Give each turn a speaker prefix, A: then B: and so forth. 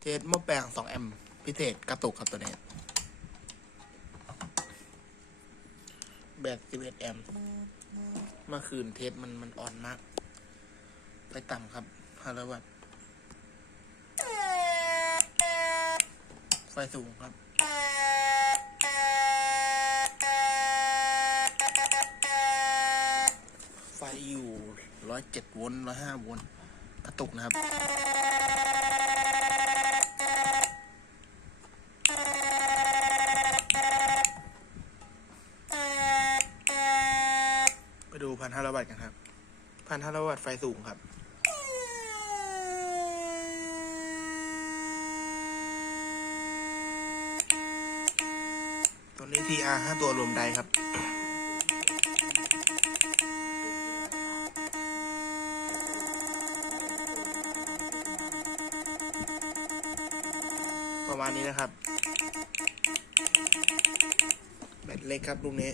A: เทสหม้อแปลง2แอมป์พิเศษกระตุกครับตัวนี้ แบต11แอมป์เมื่อคืนเทสมันมันอ่อนมาก ไปต่ำครับ500วัตไฟสูงครับไฟอยู่107โวลต์105โวลต์กระตุกนะครับ พันห้าร้อยวัตต์กันครับพันห้าร้อยวัตต์ไฟสูงครับตัวนี้ TR ห้าตัวรวมไดครับประมาณนี้นะครับ แบตเล็กครับลูกนี้